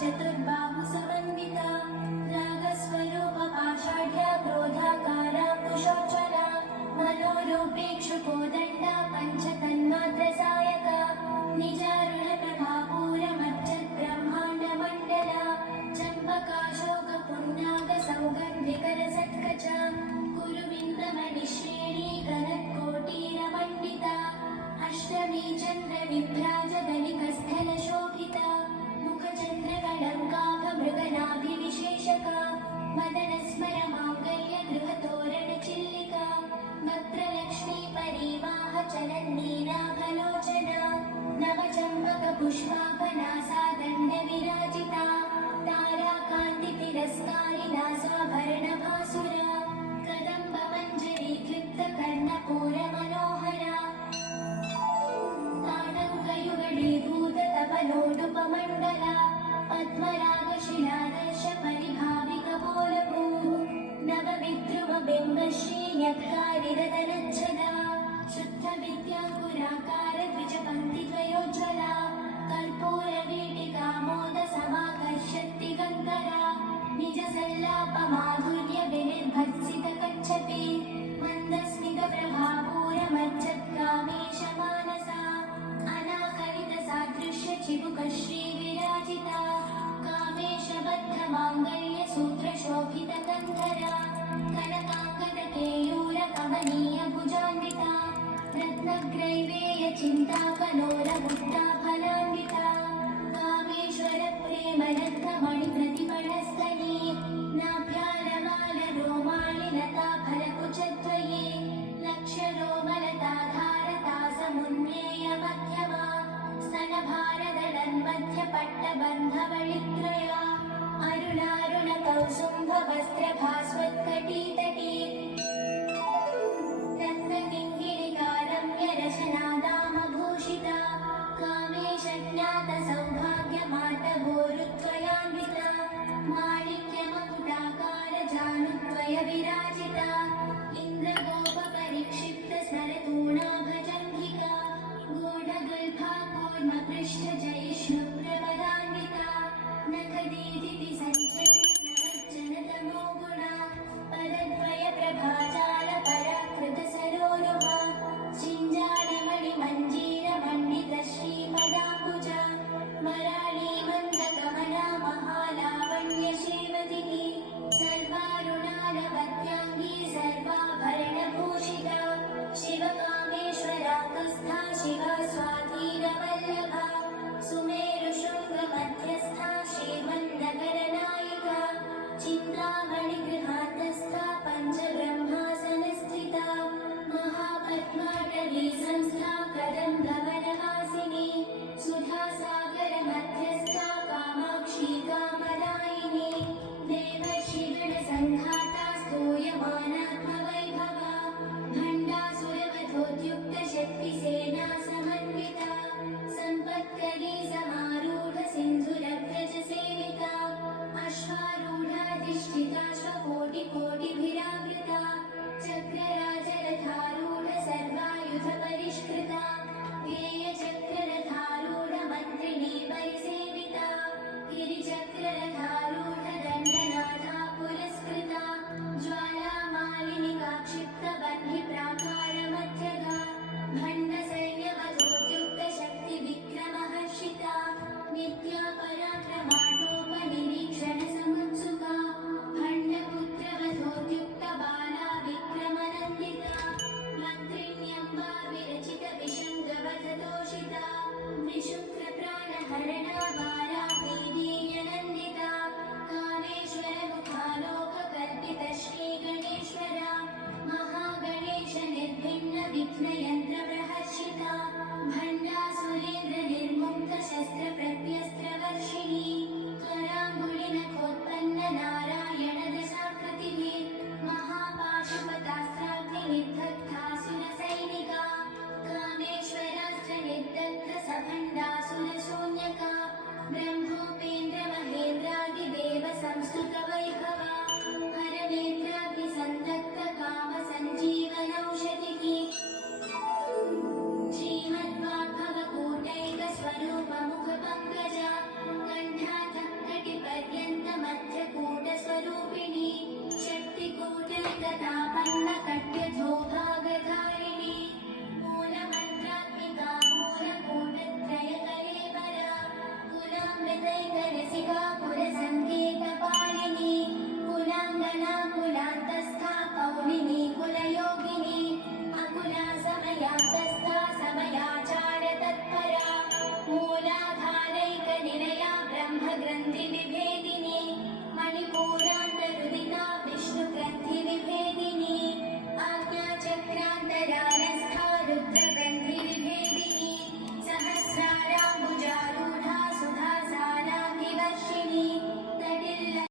चतुर्बाहु समन्विता रागस्वरूप पाषाढ्या क्रोधाकारा कुशोज्ज्वला मनोरूपेक्षुकोदण्डा पञ्चतन्मात्रसायका निजारुणप्रभापूरमच्युतब्रह्माण्डमण्डला चम्पकाशोकपुन्नागसौगन्धिकरसत्कचा कुरुविन्दमणिश्रेणी कनत्कोटीरमण्डिता अष्टमी चन्द्रविभ्राजगणिकस्थलशोभिता मुखचन्द्रकलङ्काभमृगनाभिविशेषका मदनस्मरमाङ्गल्यगृहतोरणचिल्लिका वक्त्रलक्ष्मी परिवाहचलन्नीलाभलोचना नवचम्पकपुष्पाभनासादण्डविराजिता ताराकान्तितिरस्कारिणासाभरणभासुरा कदम्बमञ्जरीक्लिप्तकर्णपूरमनोहरा ताटङ्कयुगळीभूततपलोडुपमण्डला पद्मरागशिलादर्शपरिभाविकपोलभूः नवविद्रुमबिम्बश्रीन्यक्कारिरतनच्छदा शुद्धविद्याकुराकारद्विजपङ्क्तिद्वयोज्ज्वला कर्पूरवीटिकामोदसमाकर्षत्तिगङ्करा निजसल्लापमाधुर्यविनिर्भत्सितकच्छपि मन्दस्मितप्रभापूरमज्जत्कामेशमानसा अनाकलितसादृश्यचिबुकश्रीविराजिता कामेशबद्धमाङ्गल्यसूत्रशोभितकन्धरा कनकाङ्गदकेयूरकमनीयभुजान्विता रत्नग्रैवेयचिन्ताकलोलबुद्धाफलान्विता कामेश्वरप्रेमरत्नमणिप्रतिफलस्थली नाभ्यालमालरोमालिलताफलकुचद्वये लक्ष्यरोमलताधारतासमुन्मेयमध्यमा स्तनभारदलन्मध्यपट्टबन्धवळित्रया अरुणारुणकौसुम्भवस्त्रभास्वत्कटीतटी रत्नकिङ्किणिकारम्यरशनादामभूषिता कामेशज्ञातसौभाग्यमातगोरुत्वयान्विता माणिक्यमकुटाकारजानुद्वयविराजिता इन्द्रगोपपरिक्षिप्तस्मरतूणाभजङ्घिका गूढगुल्फाकूर्मपृष्ठजयिष्णुप्रवदान्विता नखदीदितिसञ्चन्ननवज्जनतमो गुणा पदद्वयप्रभाजालपराकृतसरोरुहा चिञ्जालमणिमञ्जीरमण्डितश्रीपदाम्बुजा मराळीमन्दगमना महालावण्यशेवतिः सर्वारुणालवत्याङ्गी सर्वाभरणभूषिता शिवकामेश्वराकस्था शिवा स्वाधीनवल्लभा सुमेरुशृङ्गमध्यस्था श्रीमन्नगरनायिका चिन्तामणिगृहान्तस्था पञ्चब्रह्मासनस्थिता महापद्माटवी संस्था कदम्बवनवासिनी सुधासागरमध्यस्था कामाक्षी कामदायिनी देवर्षिगणसङ्घाता स्तूयमानात्मवैभवा भण्डासुरवधोद्युक्तशक्तिसेना समन्विता सम्पत्करी समारूढसिन्धुरव्रजसेविता अश्वारूढाधिष्ठिताश्वकोटिकोटिभिरावृता चक्रराजरथारूढ सर्वायुधपरिष्कृता ध्येयचक्ररथारूढमन्त्रिणी परिसेविता गिरिचक्ररथारूढदण्डनाथा पुरस्कृता ज्वालामालिनिकाक्षिप्तबह्निप्राकारमध्यगा भण्डसैन्यवधोद्युक्तशक्तिविक्रमहर्षिता नित्यापरा